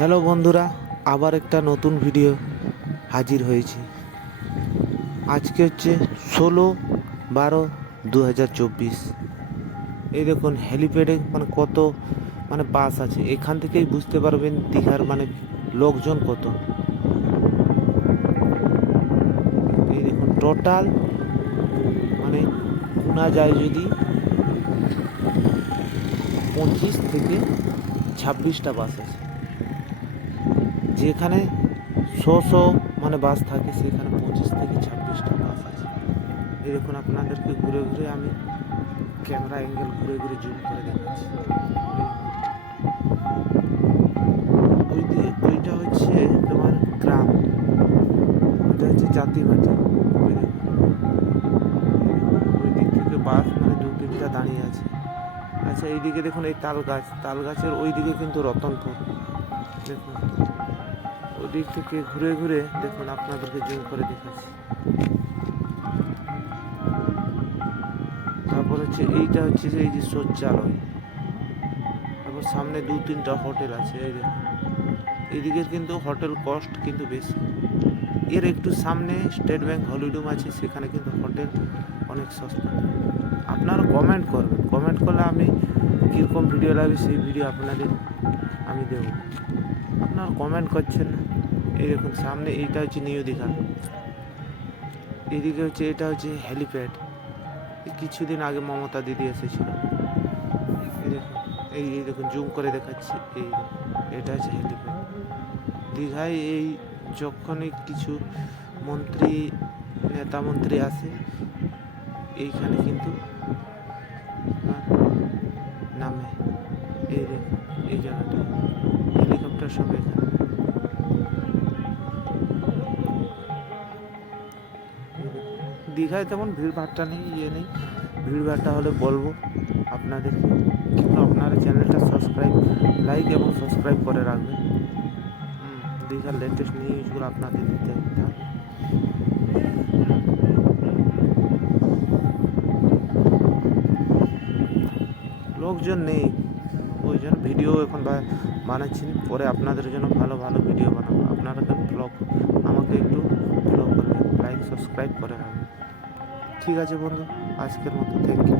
Hello বন্ধুরা, আবার একটা নতুন ভিডিও হাজির হয়েছি। আজকে হচ্ছে 16/12/2024। এই দেখুন হেলিপ্যাডে কত বাস আছে। এখান থেকেই বুঝতে পারবেন দীঘার লোকজন কত। এই দেখুন টোটাল গোনা যায় যদি 25 থেকে 26টা বাস আছে। যেখানে 100 বাস থাকে সেখানে 25 থেকে 26টা বাস আছে। এই দেখুন আপনাদেরকে ঘুরে ঘুরে আমি ক্যামেরা অ্যাঙ্গেল ঘুরে ঘুরে জুম করে দেখাচ্ছি। ওইটা হচ্ছে তোমার গ্রাম, ওইটা হচ্ছে জাতিবাটি। ওই দিক থেকে বাস 2-3টা দাঁড়িয়ে আছে। আচ্ছা, এইদিকে দেখুন এই তাল গাছের ওই দিকে কিন্তু রতনপুর। দেখুন ওই দিক থেকে ঘুরে ঘুরে দেখুন আপনাদেরকে জুম করে দেখাচ্ছি। তারপর হচ্ছে এইটা হচ্ছে যে এই যে শৌচালয়। তারপর সামনে 2-3টা হোটেল আছে। এই দেখুন এইদিকের কিন্তু হোটেল কস্ট কিন্তু বেশি। এর একটু সামনে স্টেট ব্যাংক হলিডোম আছে, সেখানে কিন্তু হোটেল অনেক সস্তা। আপনারা কমেন্ট করবেন, কমেন্ট করলে আমি কীরকম ভিডিও লাগবে সেই ভিডিও আপনাদের আমি দেব। আপনারা কমেন্ট করছেন না। এই দেখুন সামনে এইটা হচ্ছে নিউ দীঘা। এইদিকে হচ্ছে এটা হচ্ছে হেলিপ্যাড। কিছুদিন আগে মমতা দিদি এসেছিল। এই দেখুন এই দেখুন জুম করে দেখাচ্ছি। এই এটা হচ্ছে হেলিপ্যাড। দীঘায় এই যখনই কিছু নেতা মন্ত্রী আসে এইখানে কিন্তু নামে। এই দেখুন এই জায়গাটা হেলিকপ্টার সব এখানে। দীঘায় তেমন ভিড়ভাড়টা নেই, নেই। ভিড়ভাড়টা হলে বলবো আপনাদেরকে, কিন্তু আপনারা চ্যানেলটা লাইক এবং সাবস্ক্রাইব করে রাখবেন। দীঘার লেটেস্ট নিউজগুলো আপনাদের দিতে থাকবে। লোকজন নেই, ওই জন্য ভিডিও এখন বানাচ্ছি। পরে আপনাদের জন্য ভালো ভালো ভিডিও বানাবো। আপনারা আমাকে একটু ফলো করবেন, লাইক সাবস্ক্রাইব করে রাখবেন। ঠিক আছে বন্ধু, আজকের মতো থ্যাংক ইউ।